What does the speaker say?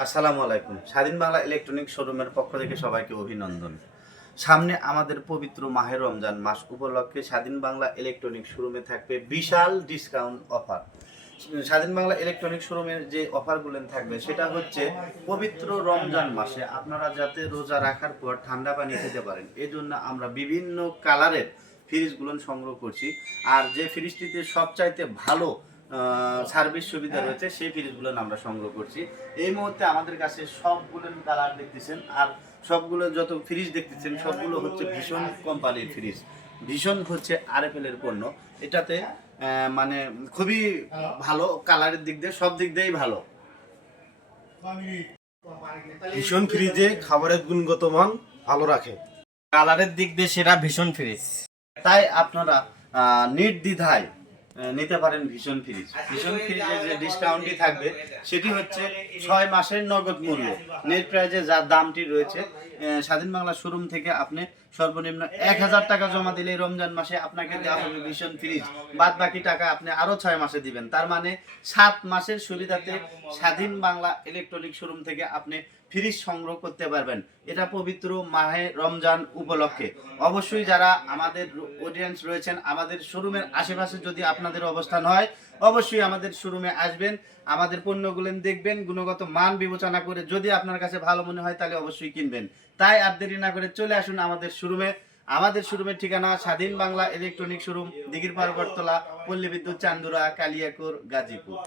আসসালামু আলাইকুম। স্বাধীন বাংলা ইলেকট্রনিক শোরুমের পক্ষ থেকে সবাইকে অভিনন্দন। সামনে আমাদের পবিত্র মাহে রমজান মাস উপলক্ষে স্বাধীন বাংলা ইলেকট্রনিক শোরুমে থাকবে বিশাল ডিসকাউন্ট অফার। স্বাধীন বাংলা ইলেকট্রনিক শোরুমের যে অফারগুলো থাকবে সেটা হচ্ছে পবিত্র রমজান মাসে আপনারা যাতে রোজা রাখার পর ঠান্ডা পানি খেতে পারেন, এজন্য আমরা বিভিন্ন কালারের ফ্রিজগুলো সংগ্রহ করছি। আর যে ফ্রিজটিতে সবচাইতে ভালো সার্ভিস সুবিধা রয়েছে সেই ফ্রিজগুলো আমরা সংগ্রহ করছি। এই মুহূর্তে আমাদের কাছে সবগুলো কালার দেখতেছেন, আর সবগুলো যত ফ্রিজ দেখতেছেন সবগুলো হচ্ছে ভীষণ কোম্পানির ফ্রিজ। ভীষণ হচ্ছে আরএফএল এর পণ্য। এটাতে মানে খুবই ভালো, কালারের দিক দিয়ে সব দিক দিয়েই ভালো। ভীষণ ফ্রিজে খাবারের গুণগত মান ভালো রাখে। কালারের দিক দিয়ে সেরা ভীষণ ফ্রিজ। তাই আপনারা নির্দ্বিধায় নিতে পারেন ভীষণ ফ্রিজ। ভীষণ ফ্রিজের যে ডিসকাউন্টটি থাকবে সেটি হচ্ছে 6 মাসের নগদ মূল্য। নেট প্রাইজে যা দামটি রয়েছে, স্বাধীন বাংলা শোরুম থেকে আপনি সর্বনিম্ন 1000 টাকা জমা দিলে রমজান মাসে আপনাকে দেওয়া হবে ভীষণ ফ্রিজ। বাদ বাকি টাকা আপনি আরো 6 মাসে দিবেন। তার মানে 7 মাসের সুবিধাতে স্বাধীন বাংলা ইলেকট্রনিক শোরুম থেকে আপনি ফ্রিজ সংগ্রহ করতে পারবেন। এটা পবিত্র মাহে রমজান উপলক্ষে। অবশ্যই যারা আমাদের অডিয়েন্স রয়েছেন, আমাদের শোরুমের আশেপাশে যদি আপনাদের অবস্থান হয়, অবশ্যই আমাদের শোরুমে আসবেন, আমাদের পণ্যগুলো দেখবেন, গুণগত মান বিবেচনা করে যদি আপনার কাছে ভালো মনে হয় তাহলে অবশ্যই কিনবেন। তাই আর দেরি না করে চলে আসুন আমাদের শোরুমে। আমাদের শোরুমের ঠিকানা স্বাধীন বাংলা ইলেকট্রনিক শোরুম, দিঘির পাড় বটতলা, পল্লী বিদ্যুৎ, চান্দুরা, কালিয়াকৈর, গাজীপুর।